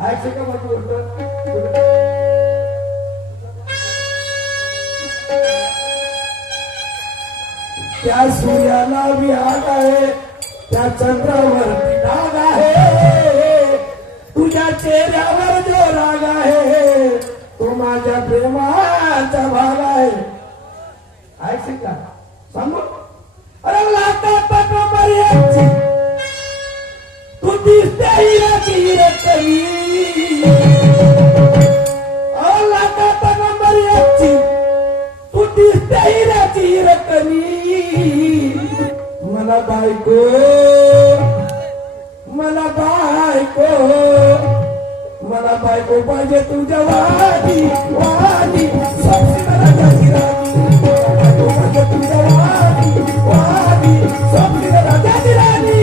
ऐकते का माझी गोष्ट? त्या सूर्याला विहाग आहे, त्या चंद्रावरती डाग आहे, तुझ्या चेहऱ्यावर जो राग आहे तो माझ्या प्रेमाचा भाग आहे. ऐकते का सांगू? अरे लागतात नंबर एकची तू दिसते हिराची रत्नी. अरे लागतात नंबर एकची तू दिसते हिराची रत्नी. मला बायको, मला बायको, मला बायको पाहिजे तुझ्या वादी वादी सबसे राजाची राणी. बायको पाहिजे तुझ्या वादी वादी सबसे राजाची राणी.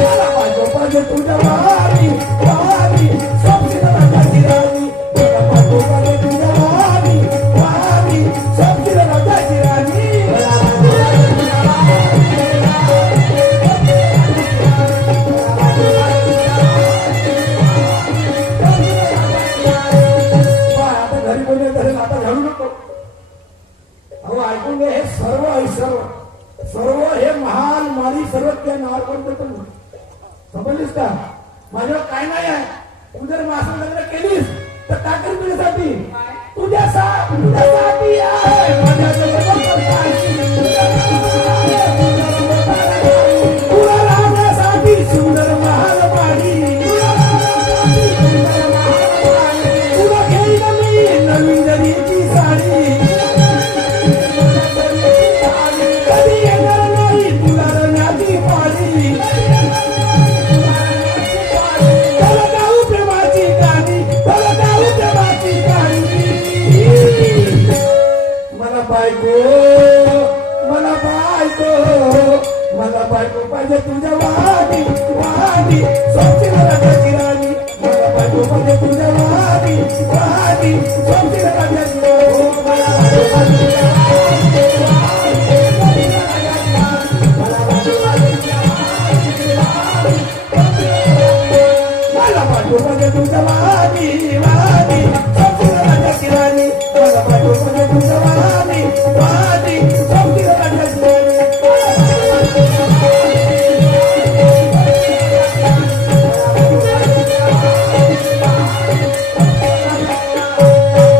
मला बायको पाहिजे तुझ्या वादी वादी सबसे राजाची राणी. मला बायको पाहिजे तुझ्या वादी वादी सबसे राजाची राणी. आता घरी कोणी घरी आता घालू नको. अहो ऐकून घे, हे सर्व आहे सर्व सर्व हे महान मारी सर्व त्या नाव कोणतं पण समजलीस का? माझ्यावर काय नाही आहे. तू जर मासा लग्न केलीस तर काय करेल तुझ्यासाठी? तुझ्यासाठी आहे माझ्या तुला राहण्यासाठी सुंदर महाल पाणी. तुला घेईन मी नवीन जरीची साडी. कधी येणार नाही तुला रण्याची पाळी. त्याला गाऊ प्रेमाची गाणी, त्याला गाऊ प्रेमाची गाणी. मला बायको, मला बायको, मला बायको पाहिजे तुझ्या वादी वादी सोबती राजाची राणी. मला बायको पाहिजे तुझ्या वादी वादी सोबती राजाची राणी. मला बायको पाहिजे तुझ्या वादी वादी सोबती राजाची राणी. मला बायको पाहिजे तुझ्या वादी वादी सोबती राजाची राणी. मला बायको पाहिजे तुझ्या वादी वादी सोबती राजाची राणी. मला बायको पाहिजे तुझ्या वादी वादी सोबती राजाची राणी.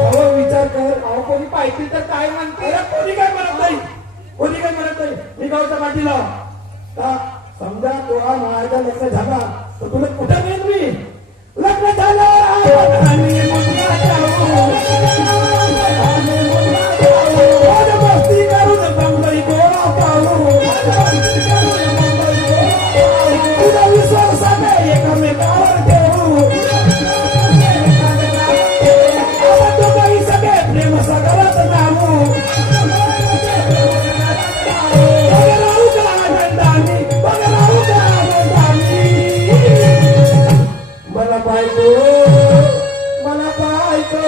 अहो विचार कर. अहो कोणी पाहिजे तर काय म्हणते? अरे कोणी काय म्हणत नाही, कोणी काय म्हणत नाही. मी गावच्या पाठीला का समजा तुला माझ्या लग्न झाला तर तुला कुठे नेईन मी? लग्न झालं मस्ती करून बंबई गोवा पाहू. तुझा विश्वास सगळे एकमेकावर ठेवू. आपण दोघंही सगळे प्रेम सागरात नामू. बघा राहू का आनंदाने, बघा राहू का आनंदाने. मला बायको, मला बायको,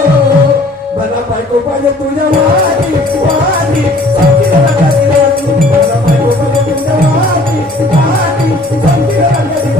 मला बायको पाहिजे तुझ्या वादी वादी सबती राजाची राणी. मला बायको पाहिजे तुझ्या वादी वादी सबती राजाची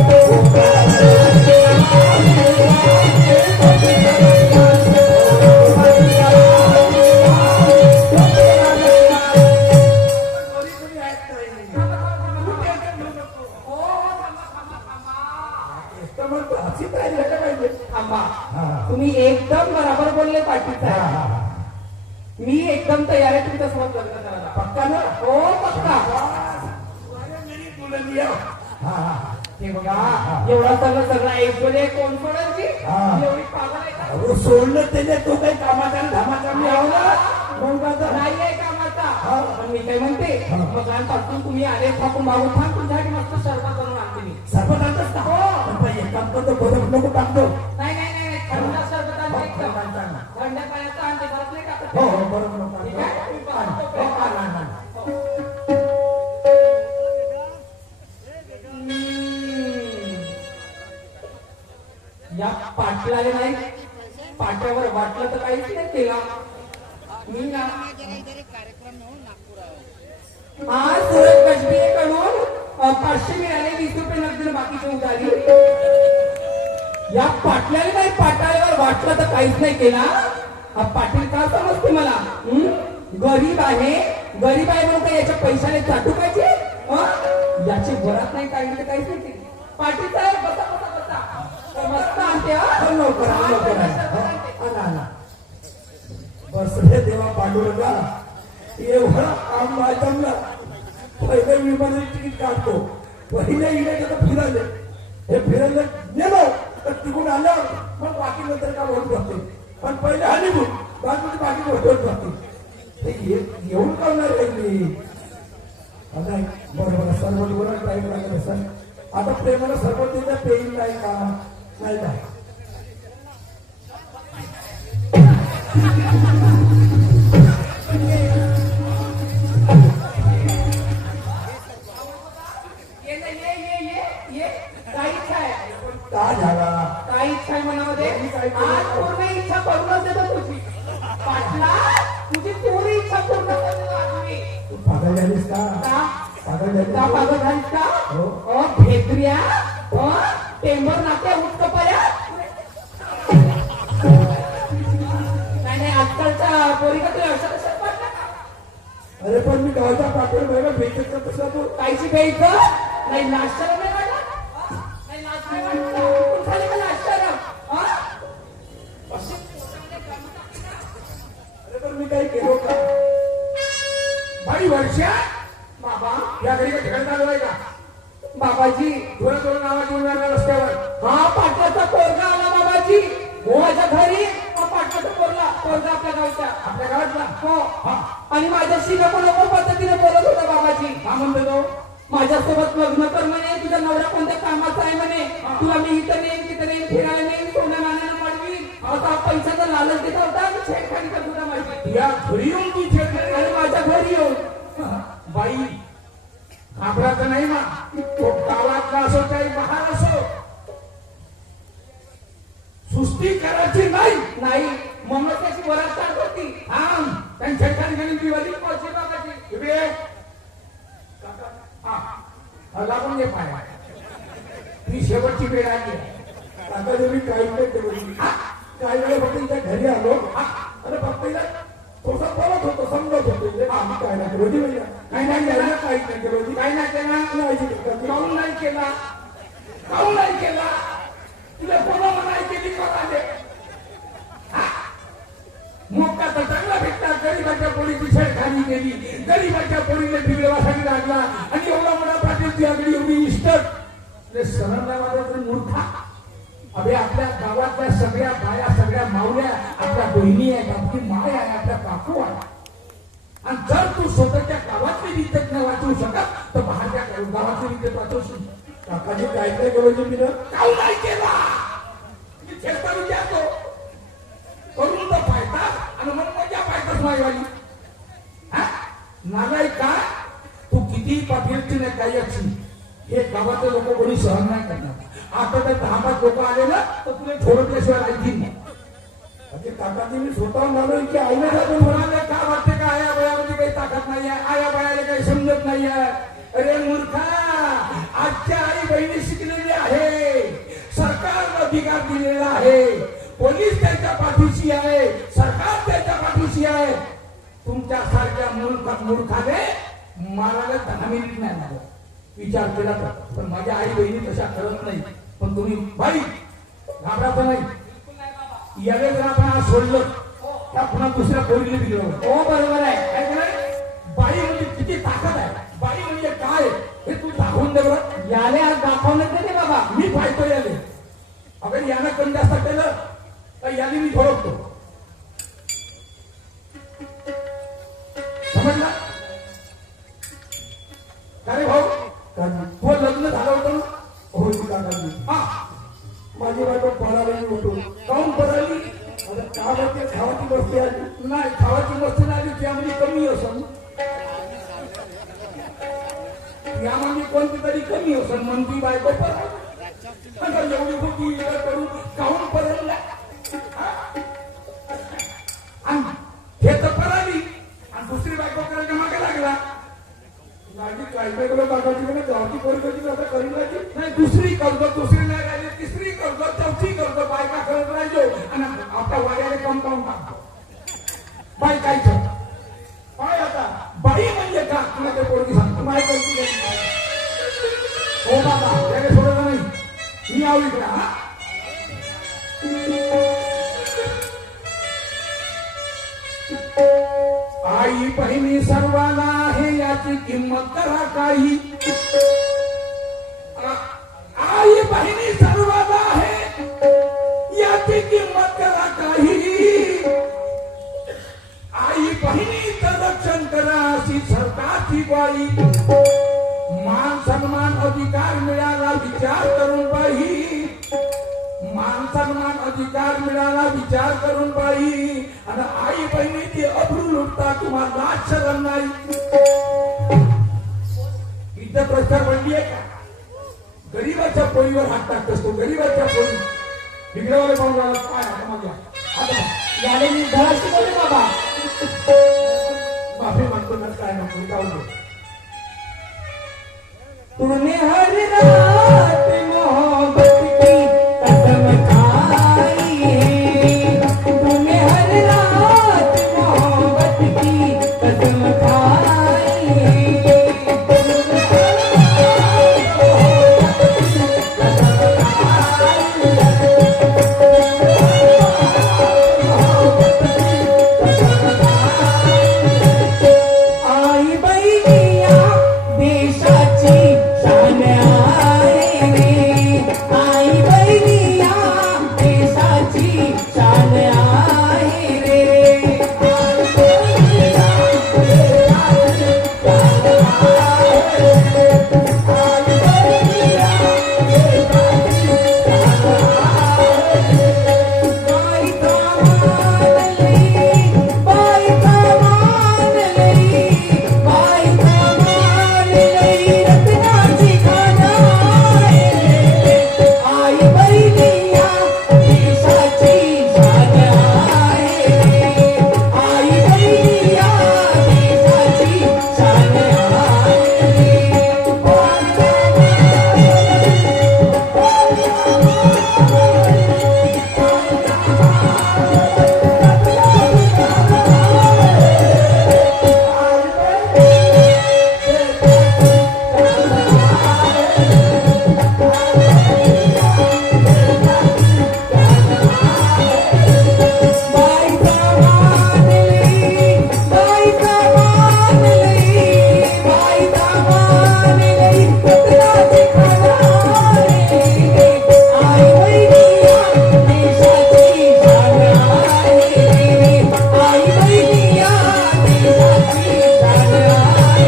तुम्ही एकदम बरोबर बोलले पाटीचा. मी एकदम तयार आहे तुमच्यासोबत लग्न करायला. पक्का ना? हो पक्का. हे बघा एवढा सगळं एक बोले कोण सोडेल की एवढी पागल आहे का? अहो सोडलं त्याने तो काही कामाचा धामाचा मी आहो ना. मग आता नाही आहे कामाचा. पण मी काय म्हणते मगांपासून तुम्ही आले थापून भाऊ थांब तुमच्यासाठी मस्त सरबत बनवून आणते मी. सरबत आणतोस का? हो. पण एक काम करतो बरं नको टाकतो. नाही नाही नाही थंड सरबत आणते एकदम. थंड पाण्याचं आणते परत नाही का? हो हो बरोबर. ठीक आहे मी पाहतो. या पाटलाने नाही पाट्यावर वाटलं तर काहीच नाही केला. मी ना आज सूरज कश्मीरकडून 500 मिळाले, 20 रुपये नगदी बाकीचे उधारी. या पाटल्याने काही पाटाळ्यावर वाटलं तर काहीच नाही केला. हा पाटील का समजते मला? गरीब आहे म्हणून काही याच्या पैशाने चाटू पाहिजे. याची वरात नाही काही नाही काहीच नाही केली. पाटील साहेब बसा बसा बसा. मस्त आणते हा. लवकर आण, लवकर आण. आण, आण. बस रे देवा पांडुरंगा, एवढा काम जमलं. पहिले विमानाची तिकीट काढतो, पहिले इकडे फिरायले, हे फिरायला गेलो तर तिकडून आलं मग बाकी नंतर काम होत असते. पण पहिले हनीमून बाकी गोष्ट होत असते. ते येऊन करणार आहे मी आता. बरोबर सर्व टाईम लागेल सर. आता प्रेमाला सर्व तिथे पेईल नाही का? नाही का? का झाला? काय इच्छा आहे मनामध्ये? आज पूर्ण इच्छा करूनच देतो तुझी. पाटला तुझी पूर्ण इच्छा पूर्ण करतो आज मी. तू पागल झालीस का? पागल झालीस का पागल झालीस का? हो. भेटूया टेंबर नाक्या उठकपर्या. नाही आजकालच्या पोरी का तुला अशा कशा पडल्या का? अरे पण मी गावचा पाठवून वेगळं भेटत का तसा तू? कायची भेट नाही नाश्त्याला नाही वाटला. नाही नाश्ता नाही वाटला. कुठून झाले का नाश्त्याला? अरे पण मी काही केलो का? बाई वर्षा बाबा या घरी का ठिकाण चालू आहे का? बाबाजी थोडं थोडं नावाची उन्हाळ्या रस्त्यावर हा पाटलाचा पोरगा आला बाबाजी. माझ्या घरी हा पाटलाचा पोरगा आपल्या गावच्या. आपल्या गावातला हो आणि माझ्याशी नको नको पद्धतीने बोलत होता बाबाजी. का म्हणतो तो? माझ्यासोबत लग्न कर म्हणे, तुझा नवरा कोणत्या कामाचा आहे म्हणे, तुला मी इथं नेईन तिथं नेईन, फिरायला नेईन, सोन्या नाण्यानं पडवीन, असा पैशाचा लालच देत होता आणि छेडखानी करत होता माझी. या घरी येऊन ती छेडखानी आणि माझ्या घरी येऊन बाई घाबरायचं नाही ना. तो गावातला असो काही बाहेर असो, सुस्ती करायची नाही. मग त्याची वरात चालत होती. थांब त्यांच्या छेडखानी केली ती वाली पैसे टाकायची. इकडे ये. हा लागून घे पाय. ती शेवटची वेळ आली. आता मी काही नाही केलं. काही वेळ फक्त तिच्या घरी आलो आणि फक्त तिला थोडंसं बोलत होतो, समजत होतो. आम्ही काय नाही केलं होती भैया, काही नाही केलं, काहीच नाही केलं होती. काही नाही केला. काहून नाही केला? काहून नाही केला? तुला कोणाला नाही केली कोणाले? मोठा तर चांगला भेटला. गरीबाच्या पोरीची छेडखानी केली, गरीबाच्या पोरीने बिगडवासाठी लागला आणि एवढा मोठा पाटील ती अगदी एवढी इष्टत सरंदावाचा मूर्खा. अभे आपल्या गावातल्या सगळ्या बाया, सगळ्या मावल्या आपल्या बहिणी आहेत, आपली माय आहे, आपल्या काकू आहे. आणि जर तू स्वतःच्या गावातली इज्जत न वाचवू शकत तर बाहेरच्या गावातली इज्जत वाचवशील. काकाजी काय काय करायचं मी काय नाही केला. छेडता विचारतो करून तर पाहतात आणि मग मजा पाहतात मायवाली. नालाय का तू किती पाठीची नाही काही अक्षी हे गावाचे लोक कोणी सहन नाही करणार. आता तर 10-5 लोक आले ना तर तुला थोडक्याशिवाय राहतील नाही. काकाजी मी स्वतः मानून की आईने जातो म्हणाले का वाटते का आया बयामध्ये काही ताकद नाही आहे, आया बयाला काही समजत नाही आहे. अरे मूर्खा, आजच्या आई बहिणी शिकलेली आहे, सरकारला अधिकार दिलेला आहे, पोलीस त्यांच्या पाठीशी आहे, सरकार त्यांच्या पाठीशी आहे. तुमच्या सारख्या मूर्खाने मारायला 10 मिनिट नाही लागत विचार केला तर. पण माझ्या आई बहिणी तशा करत नाही. पण तुम्ही बाई घाबरायचं नाही. यावे जर आपण आज सोडलं त्या पुन्हा दुसऱ्या पोरीने बिघडवलं. हो बरोबर आहे. काय नाही? बाई म्हणजे किती ताकद आहे, बाई म्हणजे काय हे तू दाखवून दे बरं. याने आज दाखवण्यात नाही बाबा. मी पाहतो याने. अगर यानं कमी जास्त केलं तर याने मी थोडकतो. समजला का रे भाऊ? तू लग्न झालं होतं ना? हो काकाजी. हा माझी बायको पळाली होतो. काहून पळाली? आता का म्हणते खावाची मस्ती आली नाही. खावाची मस्ती नाही आली त्यामध्ये कमी असेल, यामध्ये कोणती तरी कमी असेल म्हणती बायको पळाली. एवढी होती करून काहून पळाला? हे तर पळाली काही लोक दाखवायची म्हणजे गावची परिस्थिती आता करीन लागली नाही दुसरी करतो दुसरी नाही राहिली तिसरी करतो चौथी करतो बायका करत राहिलो आणि आपल्या वाड्याने कंपाऊंड टाकतो बायकायचं काय आता बाई म्हणजे का तुला ते पोरगी सांगतो माय करती हो बाबा त्याने सोडलं नाही मी आऊ इकडे हा आई बहिणी सर्वांना आहे याची किंमत करा काही आई बहिणी सर्वांना आहे याची किंमत करा काही आई बहिणीचं रक्षण करा अशी सरकारची ग्वाही मान सन्मान अधिकार मिळाला विचार करून बाई मान सन्मान अधिकार मिळाला विचार करून बाई आणि आई बहिणीची अब्रू लुटता तुम्हाला लाज शरम नाही इथं प्रश्न पडली आहे का गरीबाच्या पोळीवर हात टाकतोस तो गरीबाच्या पोळी बिगडवाले पाहून राहिला काय हात मागला आता याने मी धडा शिकवले बाबा माफी मागतो ना काय नको जाऊ दे तूने हर रात मोहब्बत की कसम खाई है तूने हर रात मोहब्बत की कसम खाई है आई बहिणिया देशाची शान आहे रे आई बहिणिया देशाची शान आहे रे आई बहिणिया देशाची शान आहे रे आई बहिणिया देशाची शान आहे रे बाईचा मान लई बाईचा मान लई बाईचा मान लई रत्नाची खान आहे रे आई बहिणिया देशाची शान आहे रे आई बहिणिया देशाची शान आहे रे बाईचा बाईचा मान लई बाईचा मान लई बाईचा मान लई रत्नाची खान आहे रे आई बहिणिया देशाची शान आहे रे आई बहिणिया देशाची शान आहे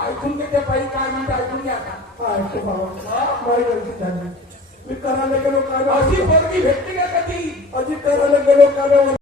ऐकून घे त्या बाई काय म्हणते ऐकून घ्या का ऐकतो बाबा माझी गलती झाली मी करायला गेलो काय अशी पोरगी भेटली का कधी अशी करायला गेलो काय